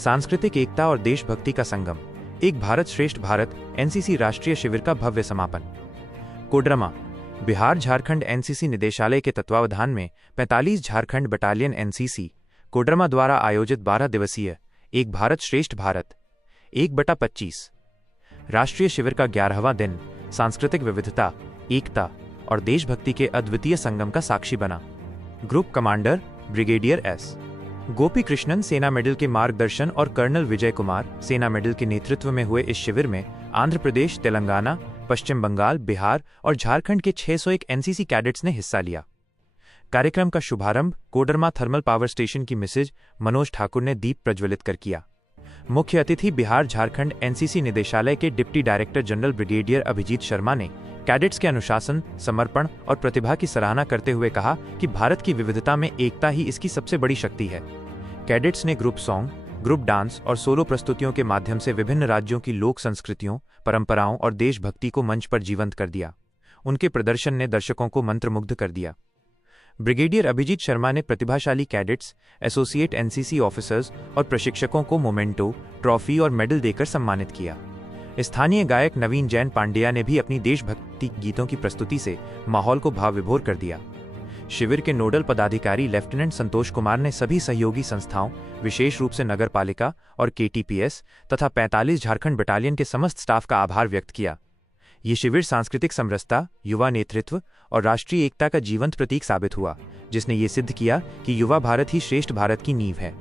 सांस्कृतिक एकता और देशभक्ति का संगम, एक भारत श्रेष्ठ भारत एनसीसी राष्ट्रीय शिविर का भव्य समापन। कोडरमा, बिहार झारखंड एनसीसी निदेशालय के तत्वावधान में 45 झारखंड बटालियन एनसीसी कोडरमा द्वारा आयोजित 12 दिवसीय एक भारत श्रेष्ठ भारत 1/25 राष्ट्रीय शिविर का 11वां दिन सांस्कृतिक विविधता, एकता और देशभक्ति के अद्वितीय संगम का साक्षी बना। ग्रुप कमांडर ब्रिगेडियर एस गोपी कृष्णन सेना मेडल के मार्गदर्शन और कर्नल विजय कुमार सेना मेडल के नेतृत्व में हुए इस शिविर में आंध्र प्रदेश, तेलंगाना, पश्चिम बंगाल, बिहार और झारखंड के 601 एनसीसी कैडेट्स ने हिस्सा लिया। कार्यक्रम का शुभारंभ कोडरमा थर्मल पावर स्टेशन की मिसेज मनोज ठाकुर ने दीप प्रज्वलित कर किया। मुख्य अतिथि बिहार झारखंड एनसीसी निदेशालय के deputy director general brigadier Abhijeet Sharma ने कैडेट्स के अनुशासन, समर्पण और प्रतिभा की सराहना करते हुए कहा कि भारत की विविधता में एकता ही इसकी सबसे बड़ी शक्ति है। कैडेट्स ने ग्रुप सॉन्ग, ग्रुप डांस और सोलो प्रस्तुतियों के माध्यम से विभिन्न राज्यों की लोक संस्कृतियों, परंपराओं और देशभक्ति को मंच पर जीवंत कर दिया। उनके प्रदर्शन ने दर्शकों को मंत्रमुग्ध कर दिया। ब्रिगेडियर अभिजीत शर्मा ने प्रतिभाशाली कैडेट्स, एसोसिएट एनसीसी ऑफिसर्स और प्रशिक्षकों को मोमेंटो, ट्रॉफी और मेडल देकर सम्मानित किया। स्थानीय गायक नवीन जैन पांड्या ने भी अपनी देशभक्ति गीतों की प्रस्तुति से माहौल को भाव विभोर कर दिया। शिविर के नोडल पदाधिकारी लेफ्टिनेंट संतोष कुमार ने सभी सहयोगी संस्थाओं, विशेष रूप से नगर पालिका और केटीपीएस तथा 45 झारखंड बटालियन के समस्त स्टाफ का आभार व्यक्त किया। ये शिविर सांस्कृतिक समरसता, युवा नेतृत्व और राष्ट्रीय एकता का जीवंत प्रतीक साबित हुआ, जिसने ये सिद्ध किया कि युवा भारत ही श्रेष्ठ भारत की नींव है।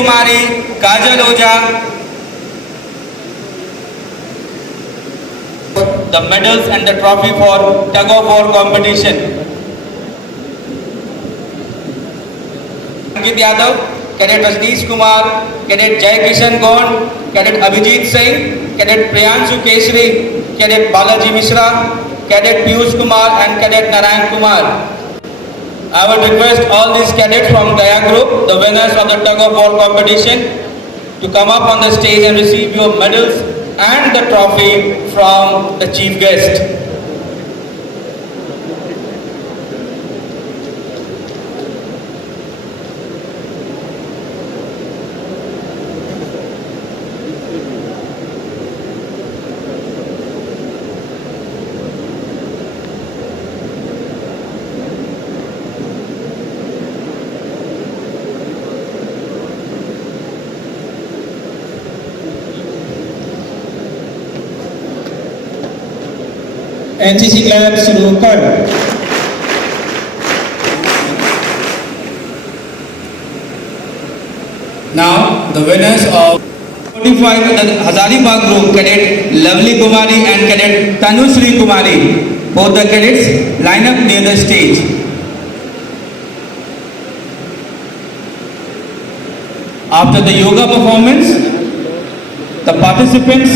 कुमारी काजल ओझा, the medals and the trophy for tug of war competition. Ankit Yadav, Cadet Rajneesh Kumar, Cadet Jai Kishan Gond, Cadet Abhijit Singh, Cadet Priyanshu Keshri, Cadet Balaji Mishra, Cadet Piyush Kumar and Cadet Narayan Kumar. I would request all these cadets from Gaya Group, the winners of the tug of war competition, to come up on the stage and receive your medals and the trophy from the chief guest. NCC club शुरू कर। Now the winners of 45 the Hazaribagh group, Cadet Lovely Kumari and Cadet Tanushree Kumari. Both the cadets line up near the stage. After the yoga performance, the participants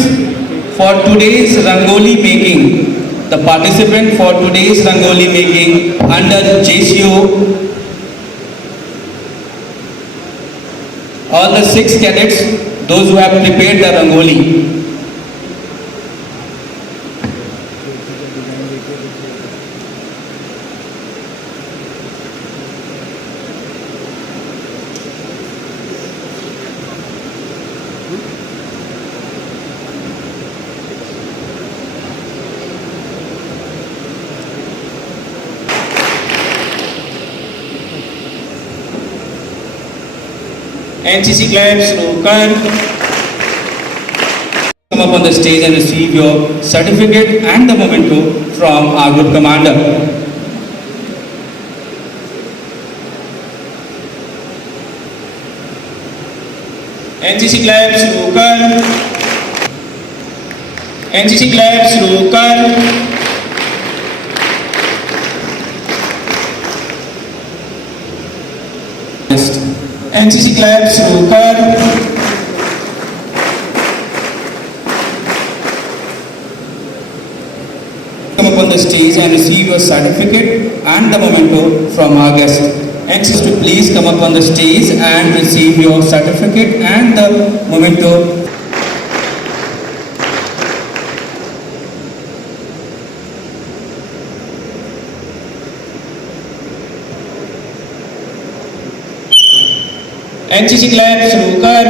for today's Rangoli making, under JCO, all the 6 cadets, those who have prepared the Rangoli. NCC club शुरू कर। Come up on the stage and receive your certificate and the memento from our group commander. NCC club शुरू कर। NCC club शुरू कर। NCC club शुरू कर। Come up on the stage and receive your certificate and the memento from our guest. NCC to please come up on the stage and receive your certificate and the memento. NCC club शुरू कर।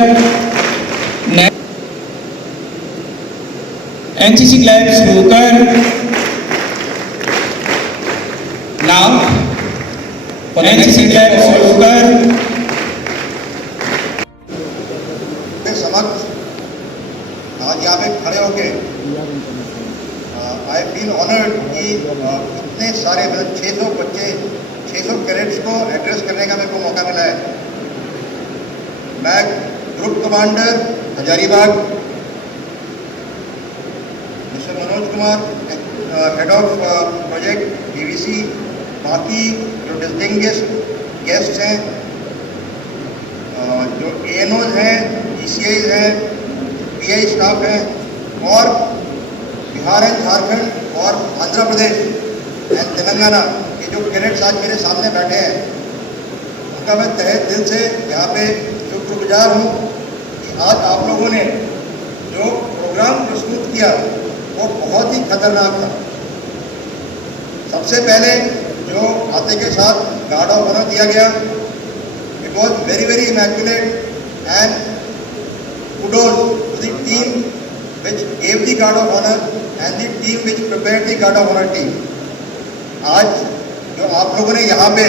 NCC club शुरू कर। Now, NCC club शुरू कर। समक्ष आज यहाँ पे खड़े होके आई फील ऑनर्ड कि इतने सारे मतलब 600 बच्चे 600 कैडेट्स को एड्रेस करने का मेरे को मौका मिला है। मैं group commander Hazaribagh mister Manoj Kumar, head of project DVC, बाकी जो डिस्टिंग्विश्ड गेस्ट हैं, जो एएनओज हैं, ईसीआईज हैं, पीआई स्टाफ हैं और बिहार एंड झारखंड और आंध्र प्रदेश एंड तेलंगाना के जो कैडेट्स आज मेरे सामने बैठे हैं, उनका मैं तहे दिल से यहाँ पे शुक्रगुजार हूँ कि आज आप लोगों ने जो प्रोग्राम प्रस्तुत किया वो बहुत ही खतरनाक था। सबसे पहले जो खाते के साथ गार्ड ऑफ ऑनर दिया गया, it was very very immaculate and kudos to the team which gave the guard of honor and the team which prepared the guard of honor team. आज जो आप लोगों ने यहाँ पे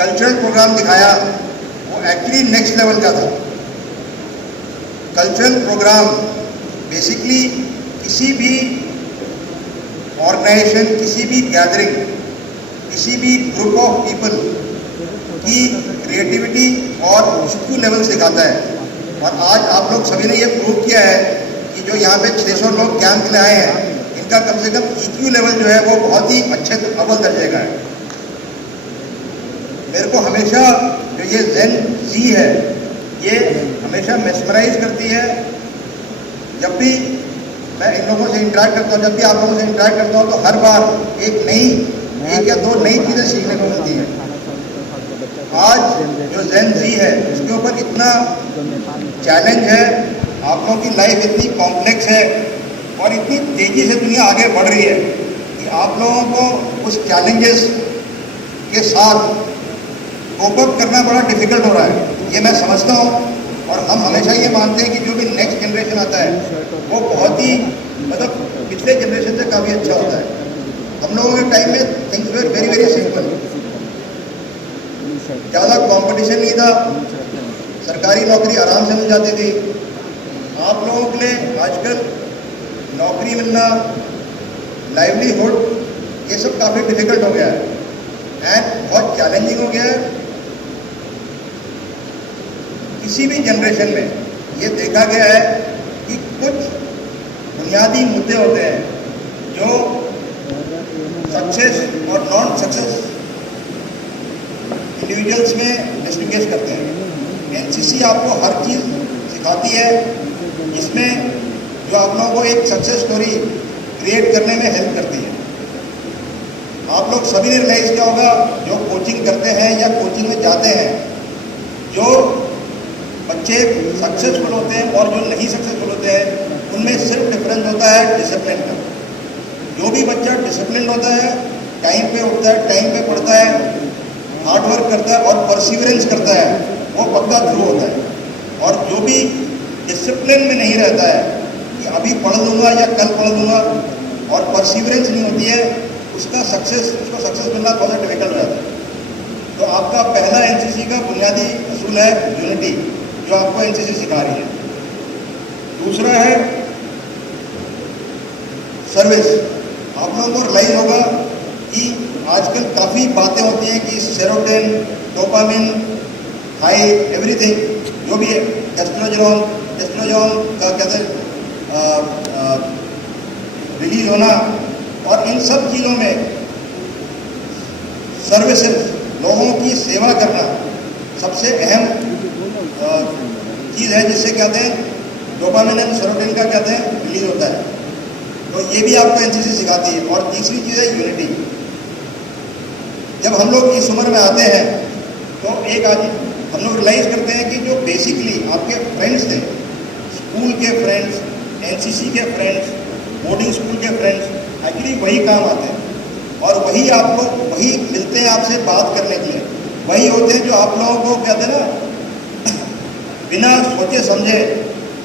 कल्चरल प्रोग्राम दिखाया वो एक्चुअली नेक्स्ट लेवल का था। कल्चरल प्रोग्राम बेसिकली किसी भी ऑर्गेनाइजेशन, किसी भी गैदरिंग, किसी भी ग्रुप ऑफ पीपल की क्रिएटिविटी और IQ लेवल सिखाता है। और आज आप लोग सभी ने ये प्रूव किया है कि जो यहाँ पे 600 लोग कैंप के लिए आए हैं, इनका कम से कम EQ लेवल जो है वो बहुत ही अच्छे अव्वल दर्जे का है। मेरे को हमेशा जो ये जेन जी है, ये हमेशा मेस्मराइज करती है। जब भी मैं इन लोगों से इंटरेक्ट करता हूँ, जब भी आप लोगों से इंटरेक्ट करता हूँ, तो हर बार एक या दो नई चीज़ें सीखने को मिलती है। आज जो जेन जी है उसके ऊपर इतना चैलेंज है, आप लोगों की लाइफ इतनी कॉम्प्लेक्स है और इतनी तेज़ी से दुनिया आगे बढ़ रही है कि आप लोगों को उस चैलेंजेस के साथ कोप अप करना बड़ा डिफिकल्ट हो रहा है, ये मैं समझता हूँ। और हम हमेशा ये मानते हैं कि जो भी नेक्स्ट जनरेशन आता है वो बहुत ही मतलब पिछले जनरेशन से काफ़ी अच्छा होता है। हम लोगों के टाइम में things were very very simple, ज़्यादा कंपटीशन नहीं था, सरकारी नौकरी आराम से मिल जाती थी। आप लोगों के लिए आजकल नौकरी मिलना, लाइवलीहुड, ये सब काफ़ी डिफिकल्ट हो गया है एंड बहुत चैलेंजिंग हो गया है। किसी भी जनरेशन में ये देखा गया है कि कुछ बुनियादी मुद्दे होते हैं जो सक्सेस और नॉन सक्सेस इंडिविजुअल्स में डिस्टिंग्विश करते हैं। एनसीसी आपको हर चीज़ सिखाती है, इसमें जो आप लोगों को एक सक्सेस स्टोरी क्रिएट करने में हेल्प करती है। आप लोग सभी ने रियलाइज किया होगा, जो कोचिंग करते हैं या कोचिंग में जाते हैं, जो बच्चे सक्सेसफुल होते हैं और जो नहीं सक्सेसफुल होते हैं, उनमें सिर्फ डिफरेंस होता है डिसिप्लिन का। जो भी बच्चा डिसिप्लिन होता है, टाइम पे उठता है, टाइम पे पढ़ता है, हार्डवर्क करता है और परसिवरेंस करता है, वो पक्का थ्रू होता है। और जो भी डिसिप्लिन में नहीं रहता है कि अभी पढ़ लूँगा या कल पढ़ लूँगा और परसिवरेंस नहीं होती है, उसको सक्सेस मिलना बहुत डिफिकल्ट हो जाता है। तो आपका पहला एनसीसी का बुनियादी असूल है यूनिटी, जो आपको एनसीसी सिखा रही है। दूसरा है सर्विस। आप लोगों को रियलाइज होगा कि आजकल काफ़ी बातें होती हैं कि सेरोटोनिन, डोपामिन, हाई, एवरीथिंग, जो भी है, टेस्टोस्टेरोन का कहते हैं रिलीज होना, और इन सब चीज़ों में सर्विसेज, लोगों की सेवा करना सबसे अहम चीज़ है, जिससे कहते हैं डोपामिन एंड सेरोटोनिन का कहते हैं रिलीज होता है। तो ये भी आपको एनसीसी सिखाती है। और तीसरी चीज़ है यूनिटी। जब हम लोग इस उम्र में आते हैं तो हम लोग रियलाइज़ करते हैं कि जो बेसिकली आपके फ्रेंड्स थे, स्कूल के फ्रेंड्स, एनसीसी के फ्रेंड्स, बोर्डिंग स्कूल के फ्रेंड्स, एक्चुअली वही काम आते हैं और वही आपको मिलते हैं आपसे बात करने के लिए। वही होते हैं जो आप लोगों को कहते हैं ना, बिना सोचे समझे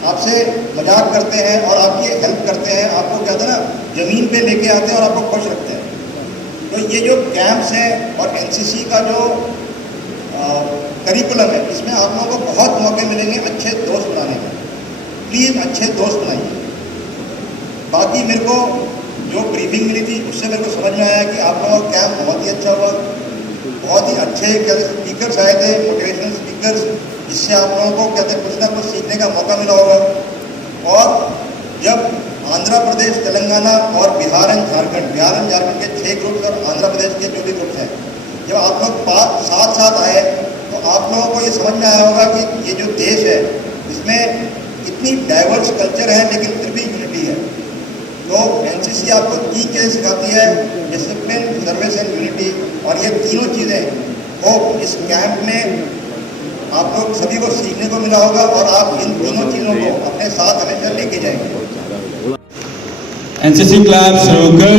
आपसे मजाक करते हैं और आपकी हेल्प करते हैं, आपको कहते हैं ना, ज़मीन पे लेके आते हैं और आपको खुश रखते हैं। तो ये जो कैंप्स हैं और एनसीसी का जो करिकुलम है, इसमें आप लोगों को बहुत मौके मिलेंगे अच्छे दोस्त बनाने का। प्लीज़ अच्छे दोस्त बनाइए। बाकी मेरे को जो ब्रीफिंग मिली थी उससे मेरे को समझ में आया कि आप लोगों का कैंप बहुत ही अच्छा हुआ, बहुत ही अच्छे स्पीकर्स आए थे, मोटिवेशनल स्पीकर्स, जिससे आप लोगों को कहते हैं कुछ ना कुछ सीखने का मौका मिला होगा। और जब आंध्र प्रदेश, तेलंगाना और बिहार एंड झारखंड के 6 ग्रुप्स और आंध्र प्रदेश के जो भी ग्रुप्स हैं, जब आप लोग साथ साथ आए तो आप लोगों को ये समझ में आया होगा कि ये जो देश है इसमें इतनी डाइवर्स कल्चर है लेकिन फिर भी यूनिटी है। तो एनसीसी आपको 3 चीज़ें सिखाती है, डिसिप्लिन, सर्विस एंड यूनिटी। और ये तीनों चीज़ें होप इस कैंप में आप लोग सभी को सीखने को मिला होगा और आप इन तीनों चीज़ों को अपने साथ हमेशा लेके जाएंगे। एनसीसी क्लास रोकर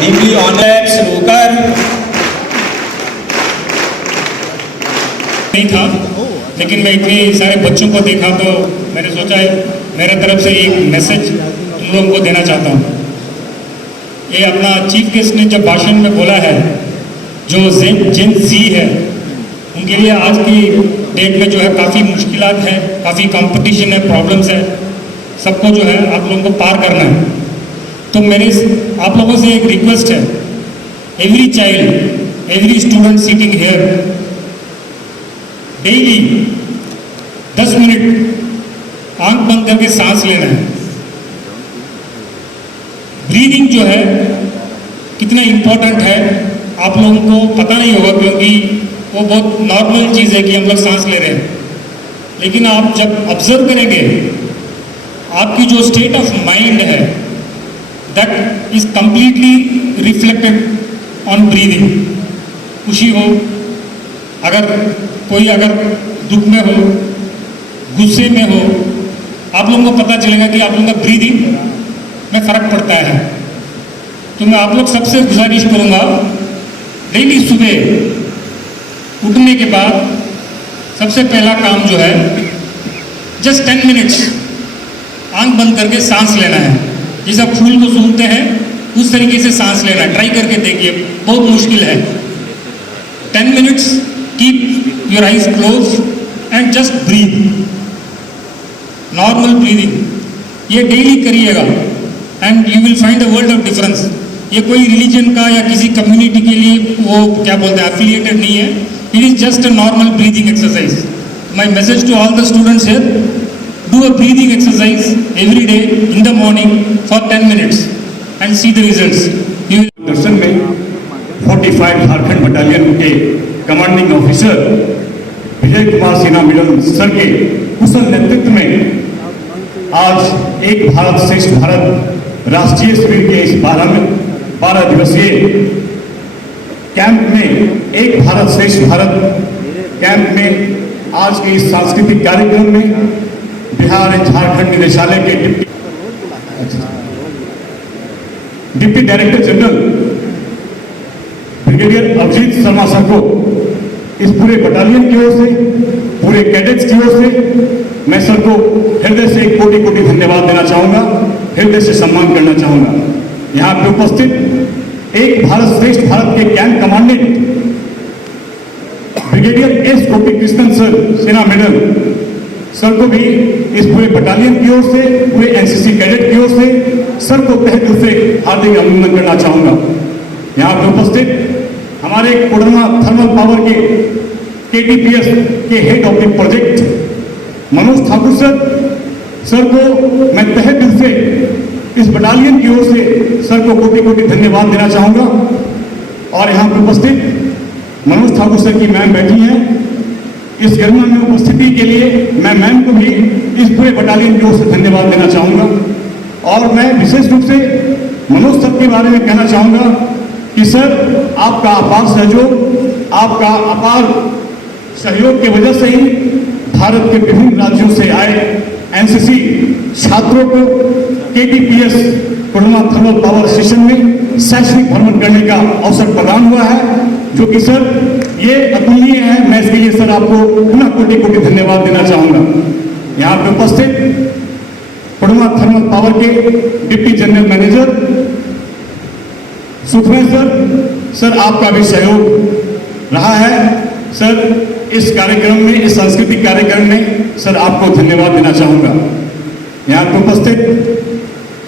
डीपली ऑनर्स रोकर नहीं था, लेकिन मैं इतने सारे बच्चों को देखा तो मैंने सोचा मेरे तरफ से एक मैसेज तुम लोगों को देना चाहता हूँ। ये अपना चीफ गेस्ट ने जब भाषण में बोला है, जो जेन जी है उनके लिए आज की डेट में जो है काफ़ी मुश्किलात हैं, काफ़ी कंपटीशन है, प्रॉब्लम्स है, सबको जो है आप लोगों को पार करना है। तो मेरे आप लोगों से एक रिक्वेस्ट है every child, every student sitting here, daily 10 minute आंख बंद करके सांस लेना है। ब्रीदिंग जो है कितना इम्पोर्टेंट है आप लोगों को पता नहीं होगा, क्योंकि वो बहुत नॉर्मल चीज़ है कि हम लोग सांस ले रहे हैं, लेकिन आप जब ऑब्जर्व करेंगे आपकी जो स्टेट ऑफ माइंड है that is completely reflected on breathing. खुशी हो, कोई अगर दुख में हो, गुस्से में हो, आप लोगों को पता चलेगा कि आप लोगों का ब्रीदिंग में फर्क पड़ता है। तो मैं आप लोग सबसे गुजारिश करूंगा, डेली सुबह उठने के बाद सबसे पहला काम जो है जस्ट 10 मिनट्स आंख बंद करके सांस लेना है। जैसे आप फूल को सूंघते हैं उस तरीके से सांस लेना है। ट्राई करके देखिए, बहुत मुश्किल है। 10 minutes, keep your eyes close and just breathe, normal breathing. ये डेली करिएगा and you will find a world of difference. ये कोई रिलीजन का या किसी कम्युनिटी के लिए वो क्या बोलते हैं एफिलिएटेड नहीं है, it is just a normal breathing exercise. My message to all the students here, do a breathing exercise every day in the morning for 10 minutes and see the results. You will... दर्शन में 45 Jharkhand battalion के commanding officer Vijay Kumar Sinha middle sir के कुशल नेतृत्व में आज एक भारत श्रेष्ठ भारत राष्ट्रीय शिविर के इस 12 दिवसीय कैंप में, एक भारत श्रेष्ठ भारत कैंप में आज के इस सांस्कृतिक कार्यक्रम में बिहार एंड झारखंड निदेशालय के deputy director general brigadier Abhijeet Sharma sir को इस पूरे बटालियन की ओर से, पूरे कैडेट्स की ओर से मैं सर को हृदय से कोटि कोटि धन्यवाद देना चाहूंगा, हृदय से सम्मान करना चाहूंगा। यहां पे उपस्थित एक भारत श्रेष्ठ भारत के कैंप कमांडेंट ब्रिगेडियर एस गोपी कृष्णन सर, सेना मेडल सर को भी इस पूरे बटालियन की ओर से, पूरे एनसीसी कैडेट की ओर से सर को तहे दिल से हार्दिक अभिनंदन करना चाहूंगा। यहाँ पे उपस्थित हमारे कोडरमा थर्मल पावर के केटीपीएस के head of the project Manoj Thakur sir को मैं तहे दिल से इस बटालियन की ओर से सर को कोटि कोटि धन्यवाद देना चाहूंगा। और यहाँ पे उपस्थित मनोज ठाकुर सर की मैम बैठी हैं, इस गरिमा में उपस्थिति के लिए मैं मैम को भी इस पूरे बटालियन की ओर से धन्यवाद देना चाहूंगा। और मैं विशेष रूप से मनोज सर के बारे में कहना चाहूंगा कि सर आपका अपार सहयोग, आपका अपार सहयोग की वजह से ही भारत के विभिन्न राज्यों से आए एनसीसी छात्रों को KTPS Koderma thermal power station में शैक्षणिक भ्रमण करने का अवसर प्रदान हुआ है, जो कि सर ये अतुलनीय है। मैं इसके लिए सर आपको पुनः कोटि कोटि धन्यवाद देना चाहूंगा। यहाँ पे उपस्थित कोडरमा थर्मल पावर के डिप्टी जनरल मैनेजर सुखमय सर आपका भी सहयोग रहा है। सर इस कार्यक्रम में, इस सांस्कृतिक कार्यक्रम में सर आपको धन्यवाद देना चाहूंगा। यहाँ पे उपस्थित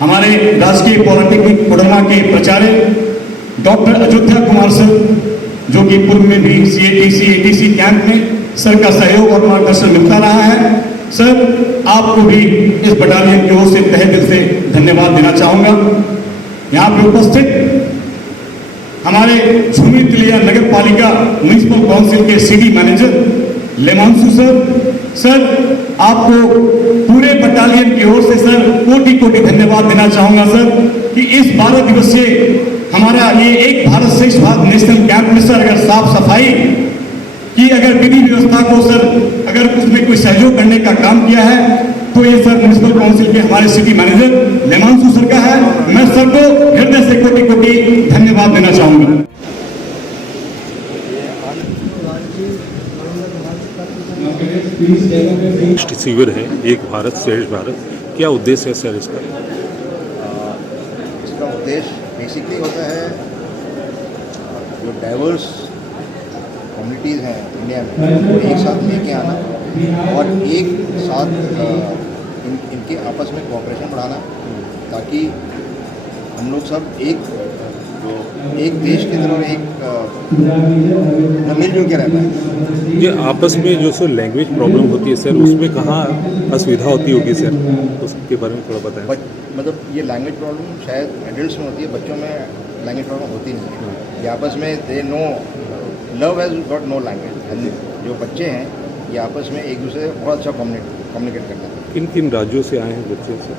हमारे राजकीय पॉलिटेक्निक कोडरमा के प्राचार्य डॉक्टर अयोध्या कुमार सर, जो कि पूर्व में भी सीएटीसी एटीसी कैंप में सर का सहयोग और मार्गदर्शन मिलता रहा है। सर आपको भी इस बटालियन की ओर से तहे दिल से धन्यवाद देना चाहूंगा। यहाँ पे उपस्थित हमारे झूमी तिलिया नगर पालिका म्युनिसिपल काउंसिल के सीडी मैनेजर लेमांसू सर आपको पूरे बटालियन की ओर से सर कोटि कोटि धन्यवाद देना चाहूंगा सर कि इस 12 दिवसीय हमारा ये एक भारत श्रेष्ठ भारत नेशनल कैंप में सर अगर साफ सफाई की, अगर विधि व्यवस्था को सर अगर उसमें कोई सहयोग करने का काम किया है तो ये सर म्युनिसिपल काउंसिल के हमारे सिटी मैनेजर लेमांसू सर का है। मैं सर को हृदय से कोटि कोटि धन्यवाद देना चाहूंगा। शिविर है एक भारत श्रेष्ठ भारत, क्या उद्देश्य है सर इसका? इसका उद्देश्य बेसिकली होता है जो डाइवर्स कम्युनिटीज़ हैं इंडिया में उनको एक साथ लेके आना और एक साथ इनके आपस में कोऑपरेशन बढ़ाना, ताकि हम लोग सब एक तो एक देश के अंदर और एक मिलजुल के रहना है। ये आपस में जो सर लैंग्वेज प्रॉब्लम होती है सर, उसमें कहाँ असुविधा होती होगी सर, उसके बारे में थोड़ा बताएं। मतलब ये लैंग्वेज प्रॉब्लम शायद एडल्ट्स में होती है, बच्चों में लैंग्वेज प्रॉब्लम होती नहीं है। ये आपस में they know love has got no language. जो बच्चे हैं ये आपस में एक दूसरे से बहुत अच्छा कम्युनिकेट करते हैं। किन किन राज्यों से आए हैं बच्चे सर?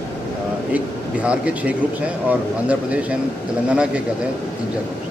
एक बिहार के 6 ग्रुप्स हैं और आंध्र प्रदेश एंड तेलंगाना के कहते हैं 3-4 ग्रुप्स।